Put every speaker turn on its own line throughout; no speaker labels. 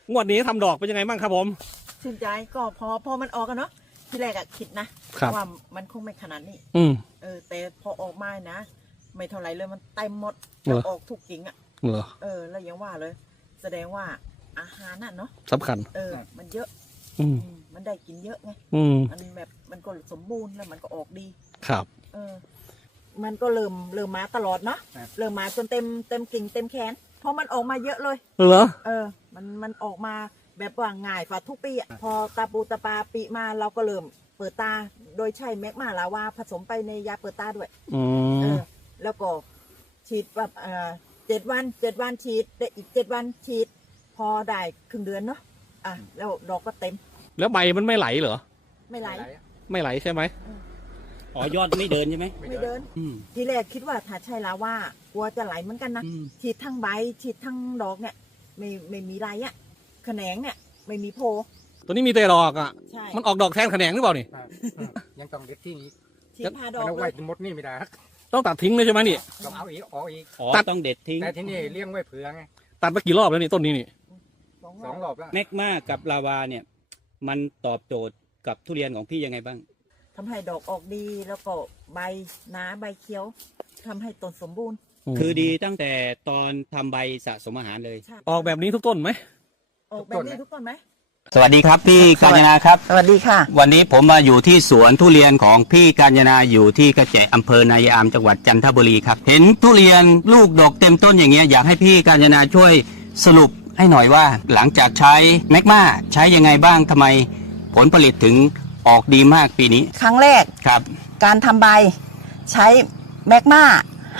งวดนี้ทำดอกเป็นยังไงบ้างครับผม
ชื่นใจก็พอมันออกกันเนาะที่แรกอะคิดนะว่ามันคงไม่ขนาดนี้แต่พอออกมานะไม่เท่าไรเลยมันเต็มหมดออกทุกกิ่งอะแล้วยังว่าเลยแสดงว่าอาหารน่ะเนาะ
สำคัญ
มันเยอะมันได้กินเยอะไงมันแบบมันก็สมบูรณ์แล้วมันก็ออกดี
ครับ
มันก็เริ่มมาตลอดเนาะเริ่มมาจนเต็มกิ่งเต็มแขนเพราะมันออกมาเยอะเลย
เหรอ
มันออกมาแบบว่าง่ายกว่าทุกปีอ่ะพอตาปูตาปาปีมาเราก็เริ่มเปิดตาโดยใช้แมกมาลาวาผสมไปในยาเปิดตาด้วยแล้วก็ฉีดแบบ7 วันฉีดได้อีก7 วันฉีดพอได้ครึ่งเดือนเนาะแล้วดอกก็เต็ม
แล้วใบมันไม่ไหลเหรอ
ไม่ไห
ลใช่ไหม
อ๋อยอดไม่เดินใช่ไหม
ไม่เดินทีแรกคิดว่าถ้าใช่ลาวากลัวจะไหลเหมือนกันนะฉีดทั้งใบฉีดทั้งดอกเนี่ยไม่มีไรอ่ะแขนงเนี่ยไม่มีโพ
ตัวนี้มีแต่ดอกอ่ะมันออกดอกแทนแขนงหรือเปล่านี่
ยังต้องเด็ดที่นี้
ฉีดพาดอก
ไว้หมดนี่ไม่ได้
ต้องตัดทิ้งเลยใช่ไหมนี่
ต้องเอาอีกออกอีก
ตัดต้องเด็ดทิ้ง
แต่ที่นี่เลี้ยงไว้เผื่อไง
ตัดไปกี่รอบแล้วนี่ต้นนี้นี่
2 รอบแล้ว
แมกมากับลาวาเนี่ยมันตอบโจทย์กับทุเรียนของพี่ยังไงบ้าง
ทำให้ดอกออกดีแล้วก็ใบหนาใบเขียวทำให้ต้นสมบูรณ์
คือดีตั้งแต่ตอนทำใบสะสมอาหารเลย
ออกแบบนี้ทุกต้นไหม
ออกแบบนี้ทุกต้นไหม
สวัสดีครับพี่กาญจนาครับ
สวัสดีค่ะ
วันนี้ผมมาอยู่ที่สวนทุเรียนของพี่กาญจนาอยู่ที่กระแจอำเภอนายามจังหวัดจันทบุรีครับเห็นทุเรียนลูกดอกเต็มต้นอย่างเงี้ยอยากให้พี่กาญจนาช่วยสรุปให้หน่อยว่าหลังจากใช้แมกมาใช้ยังไงบ้างทำไมผลผลิตถึงออกดีมากปีนี้
ครั้งแรก
ครับ
การทำใบใช้แมกมา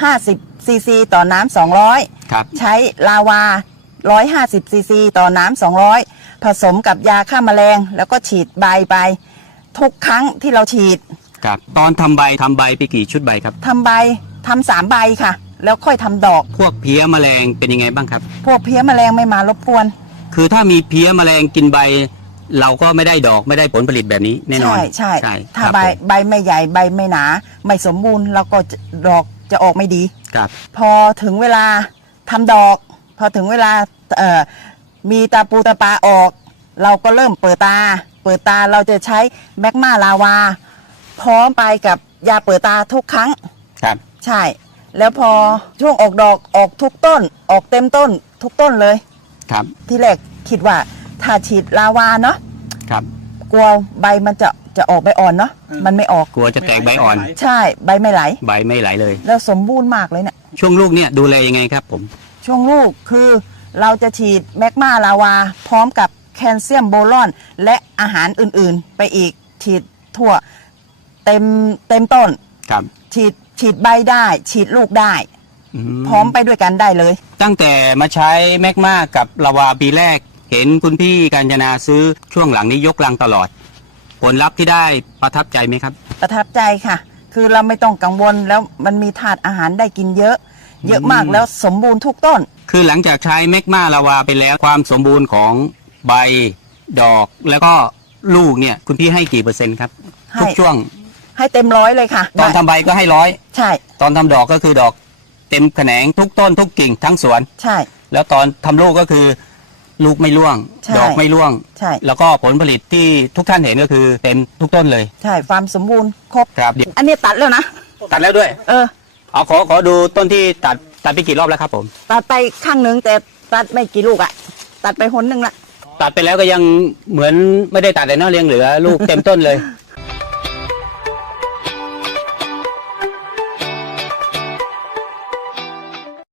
50 ซีซีต่อน้ำ200
ครับ
ใช้ลาวา150 ซีซีต่อน้ำ200ผสมกับยาฆ่าแมลงแล้วก็ฉีดใบไปทุกครั้งที่เราฉีด
ครับตอนทำใบไปกี่ชุดใบครับ
ทำใบทำ3 ใบค่ะแล้วค่อยทำดอก
พวกเพี้ยแมลงเป็นยังไงบ้างครับ
พวกเพี้ยแมลงไม่มารบกวน
คือถ้ามีเพี้ยแมลงกินใบเราก็ไม่ได้ดอกไม่ได้ผลผลิตแบบนี้แน่นอน
ใช่ถ้าใบไม่ใหญ่ใบไม่หนาไม่สมบูรณ์เราก็ดอกจะออกไม่ดี
ครับ
พอถึงเวลาทำดอกพอถึงเวลามีตาปูตาปาออกเราก็เริ่มเปิดตาเราจะใช้แมกมาลาวาพร้อมไปกับยาเปิดตาทุกครั้ง
ครับ
ใช่แล้วพอช่วงออกดอกออกทุกต้นออกเต็มต้นทุกต้นเลย
ครับ
ที่แรกคิดว่าถ้าฉีดลาวาเนาะ
ครับ
กลัวใบมันจะออกใบอ่อนเนาะมันไม่ออก
กลัวจะแตกใบอ่อน
ใช่ใบไม่ไหล
เลย
แล้วสมบูรณ์มากเลยเนี่ย
ช่วงลูกเนี่ยดูแลยังไงครับผม
ช่วงลูกคือเราจะฉีดแมกมาลาวาพร้อมกับแคลเซียมโบรอนและอาหารอื่นๆไปอีกฉีดทั่วเต็มต้น
ครับ
ฉีดใบได้ฉีดลูกได้พร้อมไปด้วยกันได้เลย
ตั้งแต่มาใช้แมกมากับลาวาปีแรกเห็นคุณพี่กาญจนาซื้อช่วงหลังนี้ยกลังตลอดผลลัพธ์ที่ได้ประทับใจไหมครับ
ประทับใจค่ะคือเราไม่ต้องกังวลแล้วมันมีถาดอาหารได้กินเยอะมากแล้วสมบูรณ์ทุกต้น
คือหลังจากใช้แมกมาลาวาไปแล้วความสมบูรณ์ของใบดอกแล้วก็ลูกเนี่ยคุณพี่ให้กี่เปอร์เซ็นต์ครับทุกช่วง
ให้เต็ม100เลยค่ะ
ตอนทำใบก็ให้100
ใช่
ตอนทำดอกก็คือดอกเต็มแขนงทุกต้นทุกกิ่งทั้งสวน
ใช่
แล้วตอนทำลูกก็คือลูกไม่ร่วงดอกไม่ร่วง
ใช่
แล้วก็ผลผลิตที่ทุกท่านเห็นก็คือเต็มทุกต้นเลย
ใช่ความสมบูรณ์ครบ
ครับ
อันนี้ตัดแล้วนะ
ตัดแล้วด้วยเอาขอดูต้นที่ตัดไปกี่รอบแล้วครับผม
ตัดไปข้างนึงแต่ตัดไม่กี่ลูกอ่ะตัดไปหนนึงละ
ตัดไปแล้วก็ยังเหมือนไม่ได้ตัดเลยเนาะเลี้ยงเหลือลูกเต็มต้นเลย